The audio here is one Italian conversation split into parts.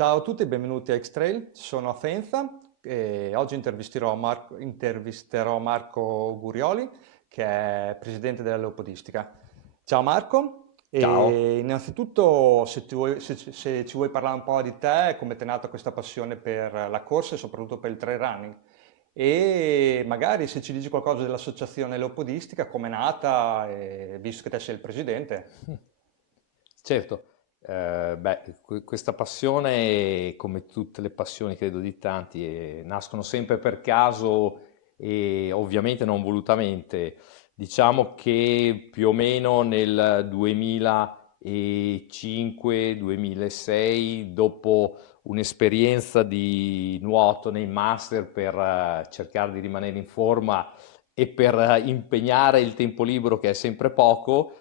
Ciao a tutti e benvenuti a X-Trail, sono a Faenza e oggi intervisterò Marco Gurioli, che è presidente della Leopodistica. Ciao Marco, Ciao. e innanzitutto se ci vuoi parlare un po' di te, come ti è nata questa passione per la corsa e soprattutto per il trail running e magari se ci dici qualcosa dell'associazione Leopodistica, come è nata, visto che te sei il presidente. Certo, questa passione, come tutte le passioni credo di tanti, nascono sempre per caso e ovviamente non volutamente. Diciamo che più o meno nel 2005-2006, dopo un'esperienza di nuoto nei master per cercare di rimanere in forma e per impegnare il tempo libero che è sempre poco,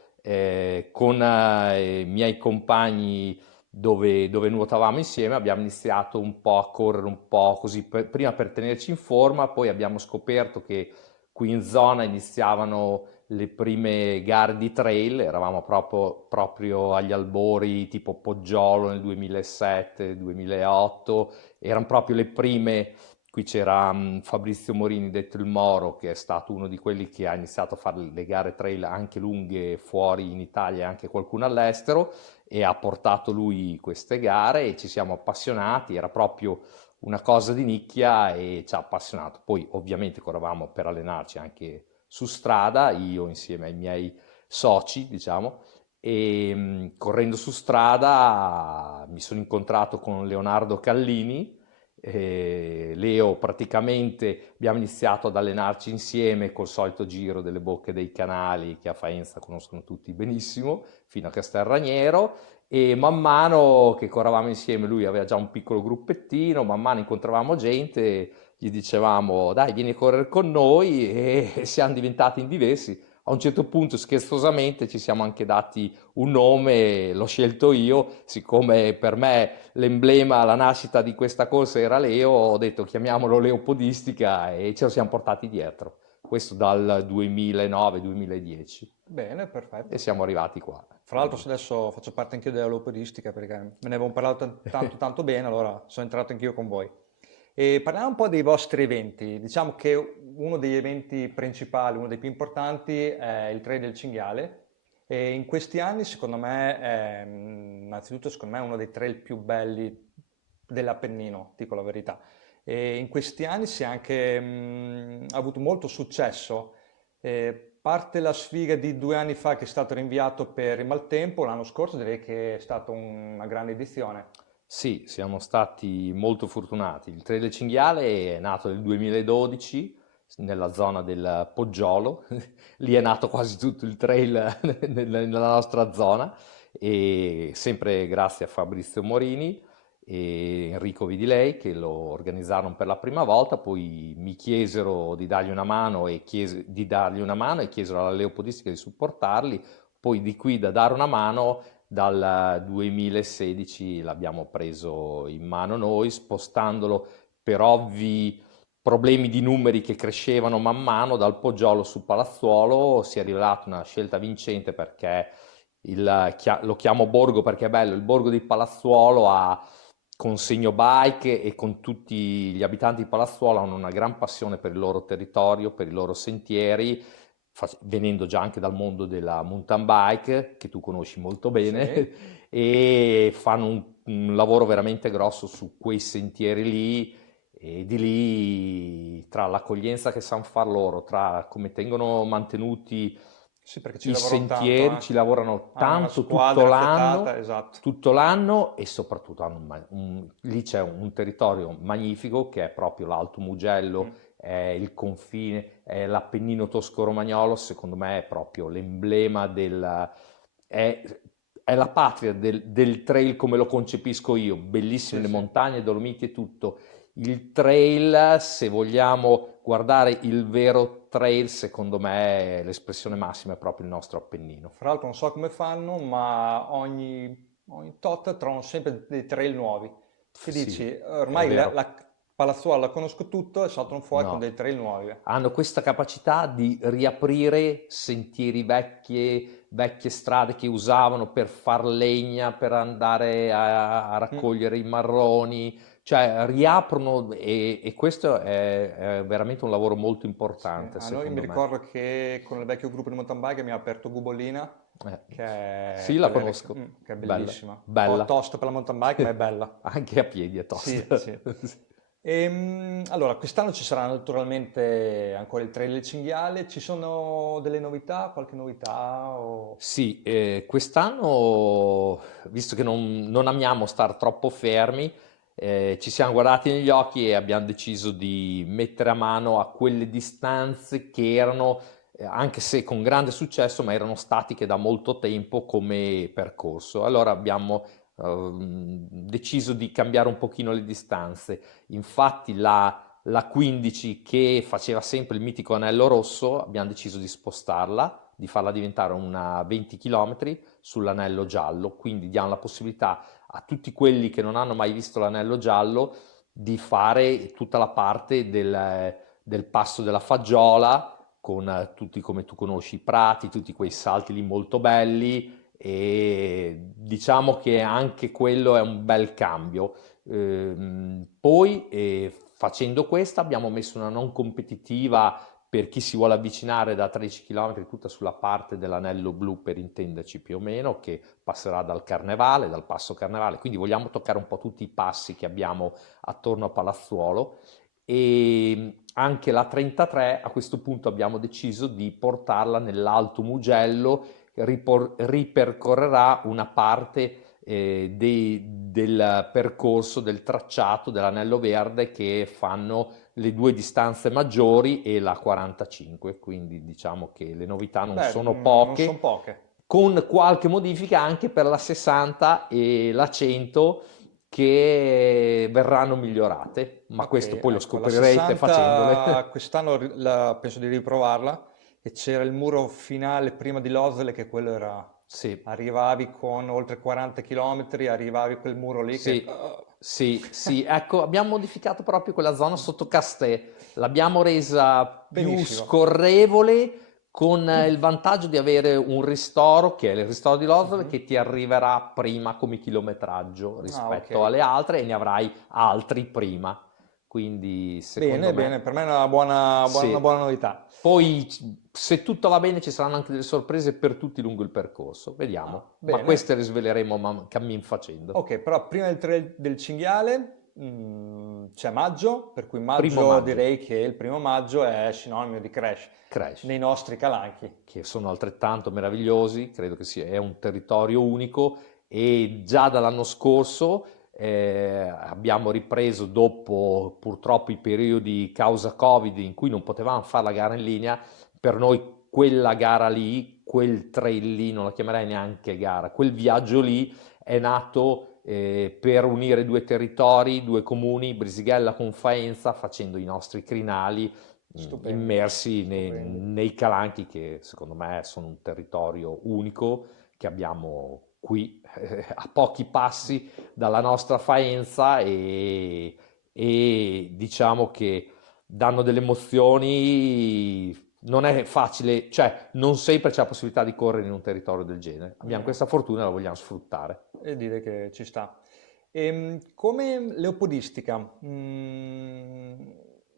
con i miei compagni dove nuotavamo insieme abbiamo iniziato un po' a correre un po' così, prima per tenerci in forma, poi abbiamo scoperto che qui in zona iniziavano le prime gare di trail, eravamo proprio agli albori tipo Poggiolo nel 2007-2008, erano proprio le prime. Qui c'era Fabrizio Morini, detto il Moro, che è stato uno di quelli che ha iniziato a fare le gare trail anche lunghe fuori in Italia e anche qualcuno all'estero, e ha portato lui queste gare e ci siamo appassionati, era proprio una cosa di nicchia e ci ha appassionato. Poi ovviamente correvamo per allenarci anche su strada, io insieme ai miei soci, diciamo, e correndo su strada mi sono incontrato con Leonardo Callini. Leo, praticamente abbiamo iniziato ad allenarci insieme col solito giro delle bocche dei canali che a Faenza conoscono tutti benissimo, fino a Castelraniero, e man mano che corravamo insieme, lui aveva già un piccolo gruppettino, man mano incontravamo gente, gli dicevamo dai vieni a correre con noi e siamo diventati in diversi. A un certo punto, scherzosamente, ci siamo anche dati un nome, l'ho scelto io, siccome per me l'emblema, la nascita di questa corsa era Leo, ho detto chiamiamolo Leopodistica e ce lo siamo portati dietro. Questo dal 2009-2010 Bene, e perfetto. siamo arrivati qua. Fra l'altro adesso faccio parte anch'io della lopedistica perché me ne avevano parlato tanto tanto bene, allora sono entrato anch'io con voi. E parliamo un po' dei vostri eventi. Diciamo che uno degli eventi principali, uno dei più importanti è il Trail del Cinghiale e in questi anni secondo me è innanzitutto secondo me è uno dei trail più belli dell'Appennino, dico la verità. E in questi anni si è anche ha avuto molto successo. Parte la sfiga di 2 anni fa che è stato rinviato per il maltempo, l'anno scorso direi che è stata una grande edizione. Sì, siamo stati molto fortunati. Il Trail del Cinghiale è nato nel 2012 nella zona del Poggiolo, lì è nato quasi tutto il trail nella nostra zona, e sempre grazie a Fabrizio Morini e Enrico Vidilei che lo organizzarono per la prima volta, poi mi chiesero di dargli una mano e chiesero alla Leopodistica di supportarli, poi di qui da dare una mano dal 2016 l'abbiamo preso in mano noi, spostandolo per ovvi problemi di numeri che crescevano man mano dal Poggiolo su Palazzuolo. Si è rivelata una scelta vincente perché lo chiamo borgo perché è bello, il borgo di Palazzuolo ha con Segno Bike e con tutti gli abitanti di Palazzuolo hanno una gran passione per il loro territorio, per i loro sentieri, venendo già anche dal mondo della mountain bike, che tu conosci molto bene, Sì. e fanno un lavoro veramente grosso su quei sentieri lì, e di lì, tra l'accoglienza che sanno far loro, tra come tengono mantenuti Sì, perché ci i lavorano tanto sentieri, ci anche. lavorano Hanno una tanto squadra affiatata, esatto. tutto l'anno, e soprattutto lì c'è un territorio magnifico che è proprio l'Alto Mugello, Mm. è il confine, è l'Appennino tosco-romagnolo, secondo me è proprio l'emblema è, è la patria del trail come lo concepisco io, bellissime Sì, le sì. montagne, Dolomiti e tutto. Il trail, se vogliamo guardare il vero trail, secondo me l'espressione massima è proprio il nostro Appennino. Fra l'altro non so come fanno, ma ogni tot trovano sempre dei trail nuovi. Che Sì, dici? è Ormai vero. Palazzuolo la conosco tutto e saltano fuori con No, dei trail nuovi. hanno questa capacità di riaprire sentieri vecchie strade che usavano per far legna, per andare a Mm. raccogliere i marroni, cioè riaprono e questo è veramente un lavoro molto Sì, importante, a noi mi secondo me. ricordo che con il vecchio gruppo di mountain bike mi ha aperto Gubolina, Eh, che sì, è, la quella conosco. che è Bella, bellissima. bella. Tosta per la mountain bike, ma è bella. Anche a piedi è Sì, tosta. sì. Allora, quest'anno ci sarà naturalmente ancora il Trail del Cinghiale. Ci sono delle novità, qualche novità? Sì, quest'anno, visto che non amiamo star troppo fermi, ci siamo guardati negli occhi e abbiamo deciso di mettere a mano a quelle distanze che erano, anche se con grande successo, ma erano statiche da molto tempo come percorso. Allora abbiamo deciso di cambiare un pochino le distanze. Infatti la 15 che faceva sempre il mitico anello rosso, abbiamo deciso di spostarla, di farla diventare una 20 km sull'anello giallo, quindi diamo la possibilità a tutti quelli che non hanno mai visto l'anello giallo di fare tutta la parte del passo della faggiola con tutti, come tu conosci, i prati, tutti quei salti lì molto belli e diciamo che anche quello è un bel cambio. Poi facendo questa abbiamo messo una non competitiva per chi si vuole avvicinare da 13 km, tutta sulla parte dell'anello blu per intenderci più o meno, che passerà dal Carnevale, dal passo Carnevale, quindi vogliamo toccare un po' tutti i passi che abbiamo attorno a Palazzuolo e anche la 33 a questo punto abbiamo deciso di portarla nell'Alto Mugello, che ripercorrerà una parte del percorso, del tracciato dell'anello verde che fanno le due distanze maggiori e la 45, quindi diciamo che le novità non Beh, sono non sono poche, poche. con qualche modifica anche per la 60 e la 100 che verranno migliorate, ma Ok, questo poi lo ecco, la scoprirete facendole. 60 quest'anno penso di riprovarla e c'era il muro finale prima di Losele che quello era. Sì, Arrivavi con oltre 40 km, arrivavi a quel muro lì che. sì, sì, sì, ecco, abbiamo modificato proprio quella zona sotto Castè, l'abbiamo resa più Benissimo. scorrevole con il vantaggio di avere un ristoro, che è il ristoro di Losole, Mhm. che ti arriverà prima come chilometraggio Ah, ok. rispetto alle altre e ne avrai altri prima. Quindi secondo Bene, me bene, per me è una buona sì. novità. Poi se tutto va bene ci saranno anche delle sorprese per tutti lungo il percorso, Ah, vediamo, ma bene. queste le sveleremo cammin facendo. Ok, però prima del trail del cinghiale c'è maggio, per cui Primo maggio maggio, direi che il primo maggio è sinonimo di crash Crash, nei nostri calanchi. che sono altrettanto meravigliosi, credo che sia, è un territorio unico e già dall'anno scorso abbiamo ripreso dopo purtroppo i periodi causa Covid in cui non potevamo fare la gara in linea, per noi quella gara lì, quel trail lì, non la chiamerei neanche gara, quel viaggio lì è nato per unire due territori, due comuni, Brisighella con Faenza, facendo i nostri crinali Stupendi, immersi stupendi. nei calanchi che secondo me sono un territorio unico che abbiamo qui a pochi passi dalla nostra Faenza e diciamo che danno delle emozioni. Non è facile, cioè non sempre c'è la possibilità di correre in un territorio del genere. Abbiamo No. questa fortuna e la vogliamo sfruttare. E dire che ci sta. Come leopodistica,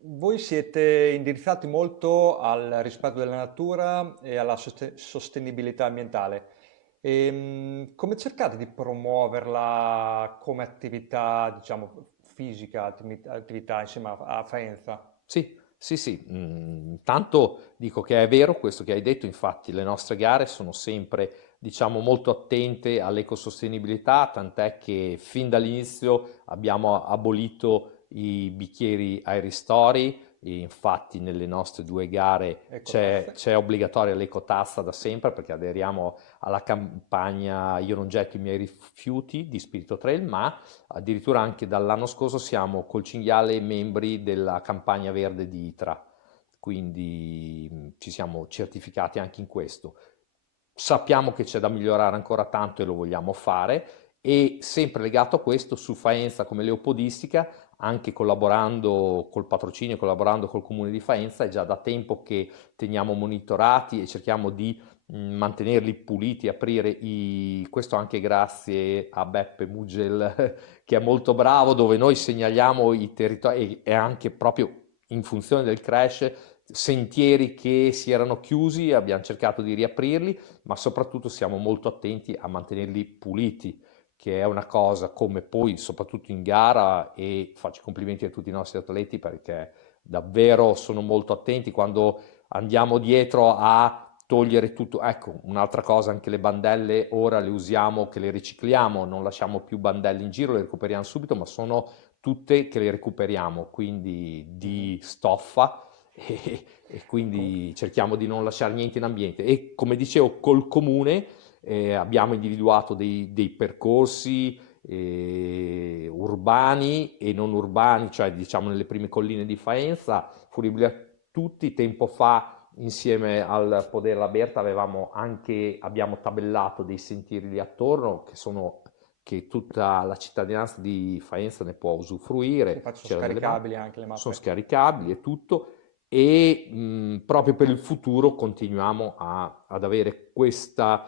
voi siete indirizzati molto al rispetto della natura e alla sostenibilità ambientale. Come cercate di promuoverla come attività, diciamo, fisica, attività insieme a Faenza? Sì, sì, sì. Intanto dico che è vero questo che hai detto, infatti le nostre gare sono sempre, diciamo, molto attente all'ecosostenibilità, tant'è che fin dall'inizio abbiamo abolito i bicchieri ai ristori, e infatti nelle nostre due gare c'è, Ecotazze. c'è obbligatoria l'ecotassa da sempre perché aderiamo alla campagna Io non getto i miei rifiuti di Spirito Trail, ma addirittura anche dall'anno scorso siamo col cinghiale membri della campagna verde di ITRA, quindi ci siamo certificati anche in questo. Sappiamo che c'è da migliorare ancora tanto e lo vogliamo fare E sempre legato a questo, su Faenza come Leopodistica, anche collaborando col patrocinio, collaborando col comune di Faenza, è già da tempo che teniamo monitorati e cerchiamo di mantenerli puliti, questo anche grazie a Beppe Mugel che è molto bravo, dove noi segnaliamo i territori e anche proprio in funzione del crash sentieri che si erano chiusi, abbiamo cercato di riaprirli, ma soprattutto siamo molto attenti a mantenerli puliti, che è una cosa come poi soprattutto in gara, e faccio i complimenti a tutti i nostri atleti perché davvero sono molto attenti quando andiamo dietro a togliere tutto. Ecco, un'altra cosa, anche le bandelle ora le usiamo, che le ricicliamo, non lasciamo più bandelle in giro, le recuperiamo subito, ma sono tutte che le recuperiamo, quindi di stoffa e quindi cerchiamo di non lasciare niente in ambiente. E come dicevo, col comune abbiamo individuato dei percorsi urbani e non urbani, cioè diciamo nelle prime colline di Faenza, fruibili a tutti. Tempo fa, insieme al Podere La Berta, abbiamo tabellato dei sentieri lì attorno che tutta la cittadinanza di Faenza ne può usufruire. Infatti sono scaricabili anche le Sono mappe. scaricabili e tutto, e proprio per il futuro continuiamo ad avere questa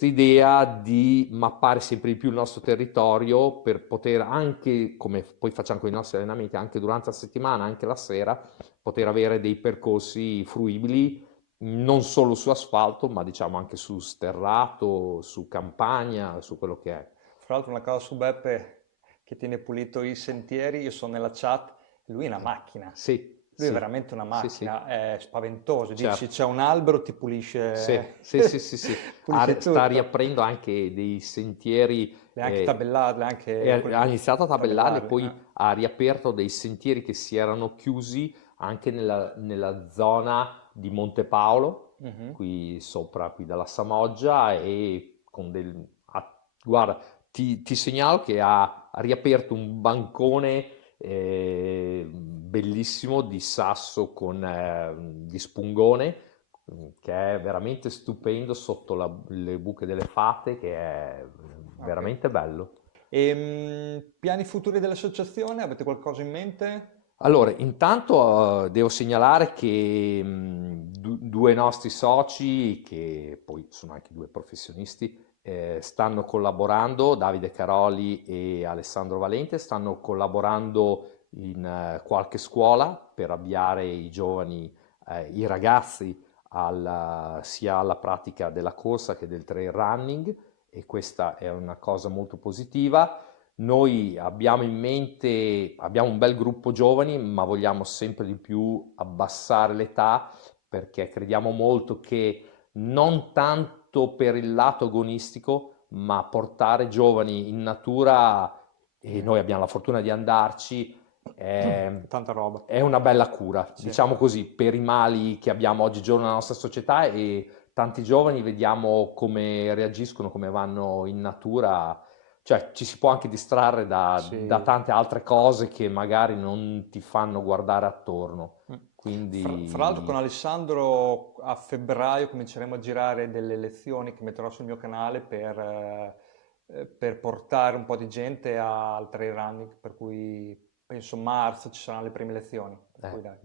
idea di mappare sempre di più il nostro territorio per poter anche, come poi facciamo con i nostri allenamenti, anche durante la settimana, anche la sera, poter avere dei percorsi fruibili non solo su asfalto, ma diciamo anche su sterrato, su campagna, su quello che è. Fra l'altro una cosa su Beppe che tiene pulito i sentieri, io sono nella chat, lui è una macchina. Sì, Lui è sì, veramente una sì, sì, macchina, è spaventoso. Dici certo. c'è un albero, ti Sì, pulisce, sì, sì, sì, sì. pulisce Sta tutto. riaprendo anche dei sentieri, Le ha anche tabellate, le ha anche ha iniziato a tabellarli, tabellarle. poi ha riaperto dei sentieri che si erano chiusi anche nella zona di Monte Paolo, Mhm. qui sopra, qui dalla Samoggia, e guarda, ti segnalo che ha riaperto un bancone bellissimo di sasso di spungone, che è veramente stupendo sotto le buche delle fate, che è Ok. veramente bello. Piani futuri dell'associazione? Avete qualcosa in mente? Allora, intanto devo segnalare che due nostri soci, che poi sono anche due professionisti, stanno collaborando, Davide Caroli e Alessandro Valente, stanno collaborando in qualche scuola per avviare i giovani, i ragazzi, sia alla pratica della corsa che del trail running, e questa è una cosa molto positiva. Noi abbiamo in mente, abbiamo un bel gruppo giovani, ma vogliamo sempre di più abbassare l'età, perché crediamo molto che non tanto per il lato agonistico, ma portare giovani in natura, e noi abbiamo la fortuna di andarci, Tanta roba. è una bella cura, Sì. diciamo così, per i mali che abbiamo oggigiorno nella nostra società, e tanti giovani vediamo come reagiscono, come vanno in natura, cioè ci si può anche distrarre da Sì. tante altre cose che magari non ti fanno guardare attorno. Mm. Fra l'altro con Quindi Alessandro a febbraio cominceremo a girare delle lezioni che metterò sul mio canale per portare un po' di gente al trail running, per cui penso marzo ci saranno le prime lezioni. Per cui dai.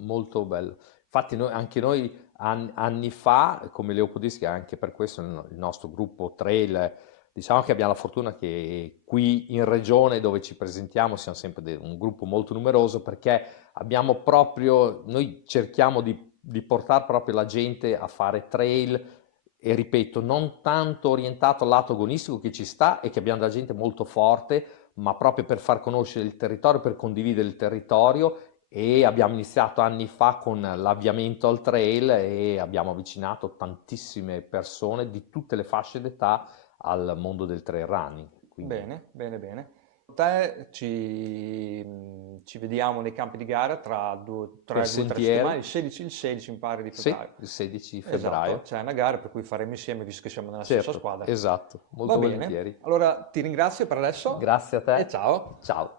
molto bello. Infatti anche noi anni fa, come Leopodistica, anche per questo il nostro gruppo trail, diciamo che abbiamo la fortuna che qui in regione dove ci presentiamo siamo sempre un gruppo molto numeroso, perché noi cerchiamo di portare proprio la gente a fare trail, e ripeto, non tanto orientato al lato agonistico, che ci sta e che abbiamo della gente molto forte, ma proprio per far conoscere il territorio, per condividere il territorio. E abbiamo iniziato anni fa con l'avviamento al trail e abbiamo avvicinato tantissime persone di tutte le fasce d'età al mondo del trail running. Quindi Bene, bene, bene. Te ci vediamo nei campi di gara tra per due o tre settimane, sentieri, il 16 mi pare di sì, febbraio. il 16 Esatto, febbraio. c'è una gara per cui faremo insieme visto che siamo nella stessa Certo, squadra. esatto, Va molto bene, volentieri. allora ti ringrazio per adesso Grazie a e te. ciao. Ciao.